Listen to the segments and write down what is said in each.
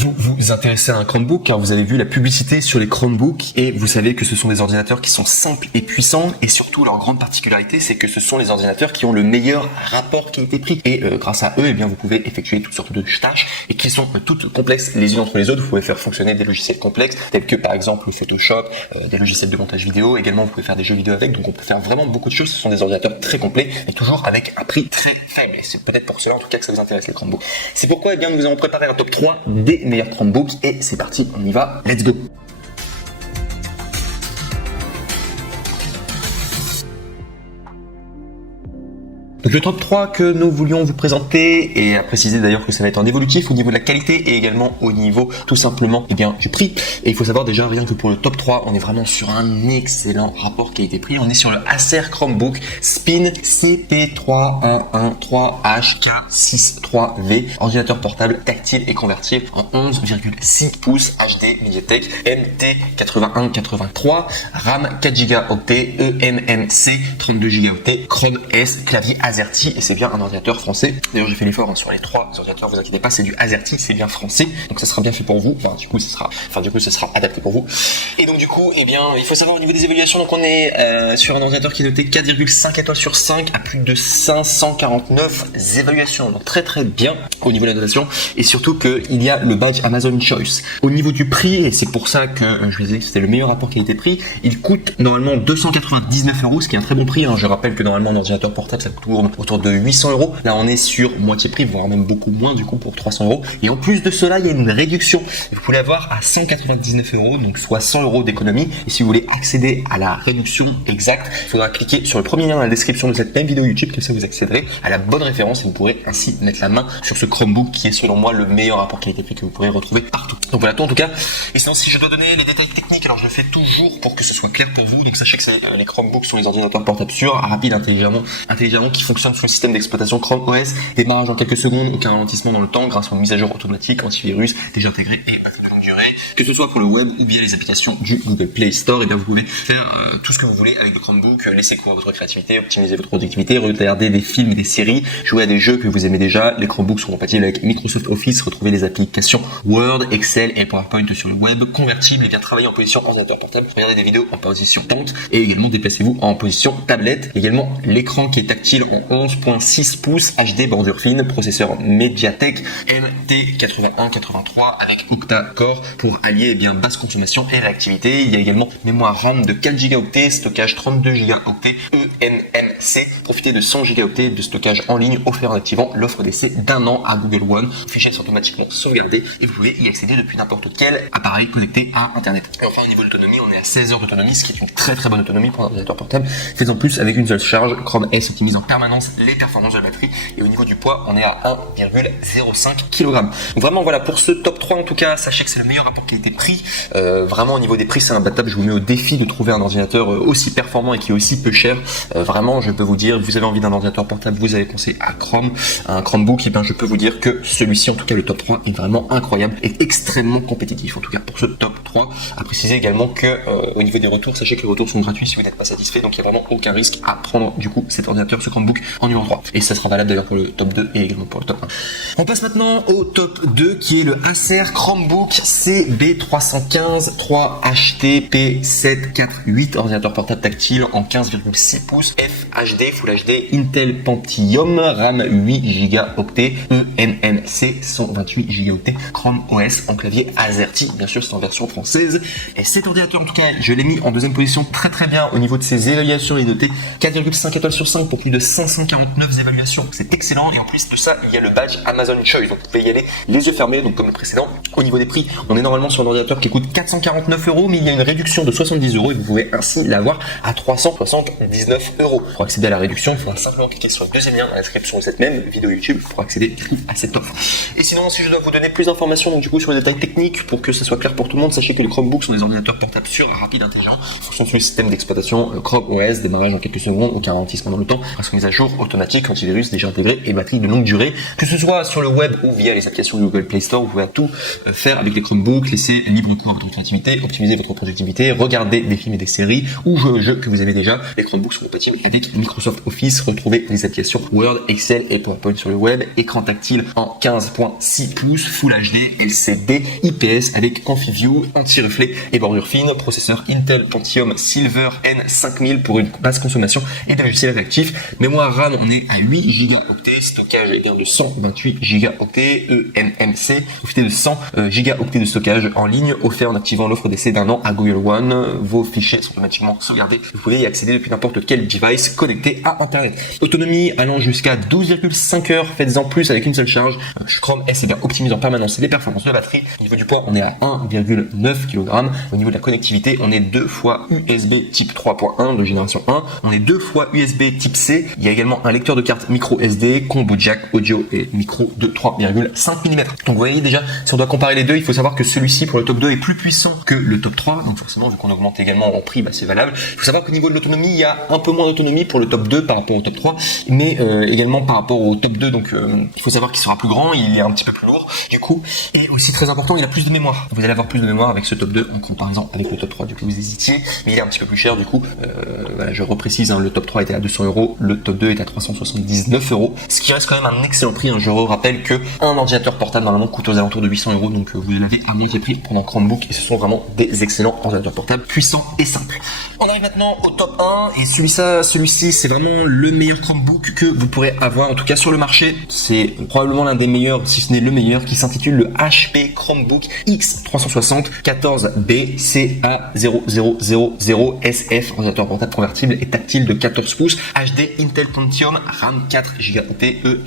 vous vous intéressez à un Chromebook car vous avez vu la publicité sur les Chromebooks et vous savez que ce sont des ordinateurs qui sont simples et puissants et surtout leur grande particularité c'est que ce sont les ordinateurs qui ont le meilleur rapport qualité-prix et grâce à eux eh bien vous pouvez effectuer toutes sortes de tâches et qui sont toutes complexes les unes entre les autres. Vous pouvez faire fonctionner des logiciels complexes tels que par exemple Photoshop, des logiciels de montage vidéo, également vous pouvez faire des jeux vidéo avec, donc on peut faire vraiment beaucoup de choses. Ce sont des ordinateurs très complets et toujours avec un prix très faible et c'est peut-être pour cela en tout cas que ça vous intéresse les Chromebooks. C'est pourquoi eh bien nous avons préparé un top 3 des meilleurs Chromebooks et c'est parti, on y va, let's go. Donc le top 3 que nous voulions vous présenter, et à préciser d'ailleurs que ça va être en évolutif au niveau de la qualité et également au niveau tout simplement eh bien, du prix. Et il faut savoir déjà rien que pour le top 3, on est vraiment sur un excellent rapport qualité-prix. On est sur le Acer Chromebook Spin CP311HK63V, ordinateur portable tactile et convertible en 11,6 pouces HD MediaTek MT8183, RAM 4 Go, eMMC 32 Go, Chrome S, clavier AZERTY et c'est bien un ordinateur français. D'ailleurs j'ai fait l'effort sur les 3 ordinateurs, vous inquiétez pas, c'est du AZERTY, c'est bien français, donc ça sera bien fait pour vous. Du coup ça sera adapté pour vous. Et donc du coup, eh bien, il faut savoir au niveau des évaluations, donc on est sur un ordinateur qui est noté 4,5 étoiles sur 5 à plus de 549 évaluations, donc très très bien au niveau de la notation et surtout qu'il y a le badge Amazon Choice. Au niveau du prix, et c'est pour ça que je vous disais que c'était le meilleur rapport qualité-prix, il coûte normalement 299 €, ce qui est un très bon prix. Je rappelle que normalement un ordinateur portable ça coûte autour de 800 €. Là on est sur moitié prix, voire même beaucoup moins du coup pour 300 €. Et en plus de cela, il y a une réduction. Vous pouvez l'avoir à 199 €, donc soit 100 € d'économie. Et si vous voulez accéder à la réduction exacte, il faudra cliquer sur le premier lien dans la description de cette même vidéo YouTube, comme ça vous accéderez à la bonne référence et vous pourrez ainsi mettre la main sur ce Chromebook qui est selon moi le meilleur rapport qualité-prix que vous pourrez retrouver partout. Donc voilà tout en tout cas. Et sinon si je dois donner les détails techniques, alors je le fais toujours pour que ce soit clair pour vous. Donc sachez que les Chromebooks sont les ordinateurs portables sûrs, rapides, intelligemment qui fonctionnent sur le système d'exploitation Chrome OS, démarrage en quelques secondes, aucun ralentissement dans le temps grâce aux mises à jour automatiques, antivirus déjà intégrés et batterie de longue durée. Que ce soit pour le web ou via les applications du Google Play Store, et bien vous pouvez faire tout ce que vous voulez avec le Chromebook, laisser courir votre créativité, optimiser votre productivité, regarder des films, des séries, jouer à des jeux que vous aimez déjà. Les Chromebooks sont compatibles avec Microsoft Office, retrouver les applications Word, Excel et PowerPoint sur le web, convertible et bien travailler en position ordinateur portable, regarder des vidéos en position tente et également déplacez-vous en position tablette. Également l'écran qui est tactile en 11,6 pouces HD bordure fine, processeur MediaTek MT8183 avec octa-core pour allier bien basse consommation et réactivité. Il y a également mémoire RAM de 4 Go, stockage 32 Go, eMMC. Profitez de 100 Go de stockage en ligne offert en activant l'offre d'essai d'1 an à Google One. Fichiers sont automatiquement sauvegardés et vous pouvez y accéder depuis n'importe quel appareil connecté à Internet. Et enfin au niveau de l'autonomie, on est à 16 heures d'autonomie, ce qui est une très très bonne autonomie pour un ordinateur portable. Faites en plus avec une seule charge. Chrome S optimise en permanence les performances de la batterie et au niveau du poids, on est à 1,05 kg. Donc vraiment voilà pour ce top 3 en tout cas, sachez que c'est le meilleur rapport qualité-prix. Vraiment au niveau des prix c'est imbattable. Je vous mets au défi de trouver un ordinateur aussi performant et qui est aussi peu cher. Vraiment je peux vous dire, vous avez envie d'un ordinateur portable, vous avez pensé à un Chromebook, et bien je peux vous dire que celui-ci en tout cas le top 3 est vraiment incroyable et extrêmement compétitif en tout cas pour ce top 3. À préciser également que au niveau des retours, sachez que les retours sont gratuits si vous n'êtes pas satisfait, donc il n'y a vraiment aucun risque à prendre du coup cet ordinateur, ce Chromebook en numéro 3 et ça sera valable d'ailleurs pour le top 2 et également pour le top 1. On passe maintenant au top 2 qui est le Acer Chromebook CB315 3HTP748, ordinateur portable tactile en 15,6 pouces FHD Full HD Intel Pentium, RAM 8 Go octet, eMMC 128 Go, Chrome OS en clavier AZERTY, bien sûr c'est en version française. Et cet ordinateur en tout cas je l'ai mis en deuxième position très très bien au niveau de ses évaluations. Il est noté 4,5 étoiles sur 5 pour plus de 549 évaluations, c'est excellent. Et en plus de ça il y a le badge Amazon Choice, donc vous pouvez y aller les yeux fermés, donc comme le précédent. Au niveau des prix, on est normalement sur un ordinateur qui coûte 449 €, mais il y a une réduction de 70 € et vous pouvez ainsi l'avoir à 379 €. Pour accéder à la réduction, il faudra simplement cliquer sur le deuxième lien dans la description de cette même vidéo YouTube pour accéder à cette offre. Et sinon, si je dois vous donner plus d'informations donc du coup sur les détails techniques pour que ça soit clair pour tout le monde, sachez que les Chromebooks sont des ordinateurs portables sûrs, rapides, intelligents, fonctionnent sur le système d'exploitation Chrome OS, démarrage en quelques secondes, aucun ralentissement dans le temps, grâce aux mises à jour automatiques, antivirus déjà intégrés et batterie de longue durée. Que ce soit sur le web ou via les applications du Google Play Store, vous pouvez tout faire avec les Chromebooks, les laisser libre cours à votre créativité, optimiser votre productivité, regarder des films et des séries ou jouer aux jeux que vous aimez déjà. Les Chromebooks sont compatibles avec Microsoft Office, retrouvez les applications Word, Excel et PowerPoint sur le web, écran tactile en 15.6 pouces, Full HD, LCD, IPS avec AnfiView, anti-reflet et bordure fine, processeur Intel Pentium Silver N5000 pour une basse consommation et des logiciels réactifs. Mémoire RAM, on est à 8 Go, stockage est de 128 Go, eMMC, profitez de 100 Go de stockage en ligne, offert en activant l'offre d'essai d'un an à Google One. Vos fichiers sont automatiquement sauvegardés. Vous pouvez y accéder depuis n'importe quel device connecté à Internet. Autonomie allant jusqu'à 12,5 heures, faites-en plus avec une seule charge. Chrome S optimise en permanence les performances de batterie. Au niveau du poids, on est à 1,9 kg. Au niveau de la connectivité, on est 2 fois USB type 3.1 de génération 1. On est 2 fois USB type C. Il y a également un lecteur de carte micro SD, combo jack audio et micro de 3,5 mm. Donc vous voyez déjà, si on doit comparer les deux, il faut savoir que celui-ci pour le top 2 est plus puissant que le top 3. Donc forcément, vu qu'on augmente également en prix, c'est valable. Il faut savoir qu'au niveau de l'autonomie, il y a un peu moins d'autonomie pour le top 2 par rapport au top 3, mais également par rapport au top 2. Donc il faut savoir qu'il sera plus grand, il est un petit peu plus lourd du coup, et aussi très important, il a plus de mémoire. Vous allez avoir plus de mémoire avec ce top 2 en comparaison avec le top 3. Du coup, vous hésitiez, mais il est un petit peu plus cher. Du coup, voilà, je reprécise, le top 3 était à 200 €, le top 2 est à 379 €, ce qui reste quand même un excellent prix. Je rappelle que un ordinateur portable normalement coûte aux alentours de 800 €, donc vous l'avez à moitié prix pendant Chromebook, et ce sont vraiment des excellents ordinateurs portables puissants et simples. On arrive maintenant au top 1, et celui-ci c'est vraiment le meilleur Chromebook que vous pourrez avoir, en tout cas sur le marché. C'est probablement l'un des meilleurs, si ce n'est le meilleur, qui s'intitule le HP Chromebook X360 14B CA0000SF, ordinateur portable convertible et tactile de 14 pouces, HD Intel Pentium, RAM 4 Go,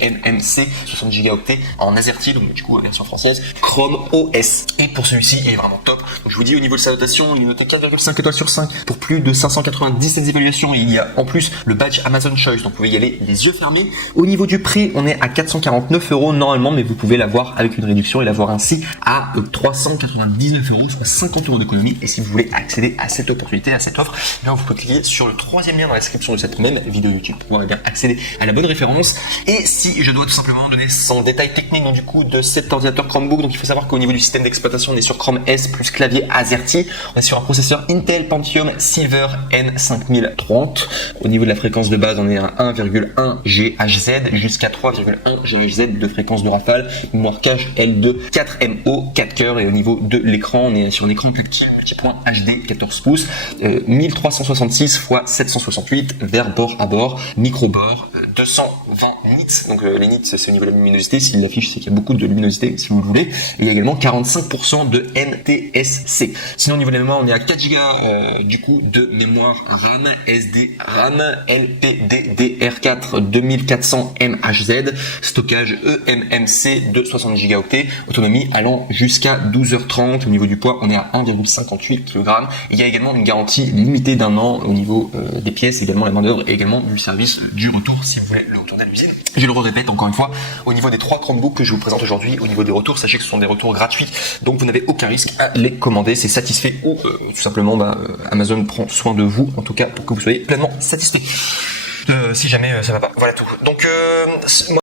eMMC 60 Go en AZERTY, donc du coup version française, Chrome OS. Et pour celui-ci, il est vraiment top. Donc je vous dis, au niveau de sa notation, il est noté 4,5 étoiles sur 5 pour plus de 597 évaluations. Et il y a en plus le badge Amazon Choice, donc vous pouvez y aller les yeux fermés. Au niveau du prix, on est à 449 € normalement, mais vous pouvez l'avoir avec une réduction et l'avoir ainsi à 399 €, soit 50 € d'économie. Et si vous voulez accéder à cette opportunité, à cette offre, eh bien vous pouvez cliquer sur le troisième lien dans la description de cette même vidéo YouTube pour pouvoir accéder à la bonne référence. Et si je dois tout simplement donner son détail technique donc du coup de cet ordinateur Chromebook, donc il faut savoir qu'au niveau du système d'exploitation, on est sur Chrome S plus clavier AZERTY. On est sur un processeur Intel Pentium Silver N5030. Au niveau de la fréquence de base, on est à 1,1 GHz jusqu'à 3,1 GHz de fréquence de rafale. Mémoire cache L2 4MO 4 cœurs, et au niveau de l'écran, on est sur un écran tactile multipoint HD 14 pouces, 1366 x 768 vers bord à bord, micro bord, 220 nits. Donc les nits, c'est au niveau de la luminosité. S'il l'affiche, c'est qu'il y a beaucoup de luminosité si vous le voulez. Et il y a également 45% de NTSC. Sinon au niveau de la mémoire, on est à 4 Go du coup de mémoire RAM, SD RAM, LPDDR4 2400 MHz, stockage eMMC de 60 Go, autonomie allant jusqu'à 12h30. Au niveau du poids, on est à 1,58 kg. Il y a également une garantie limitée d'1 an au niveau des pièces, également la main d'œuvre et également du service du retour si vous voulez le retourner à l'usine. Je le répète encore une fois, au niveau des 3 Chromebooks que je vous présente aujourd'hui, au niveau des retours, sachez que ce sont des retours gratuits, donc vous n'avez aucun risque à les commander. C'est satisfait ou tout simplement Amazon prend soin de vous, en tout cas pour que vous soyez pleinement satisfait. Si jamais ça va pas. Voilà tout. Donc moi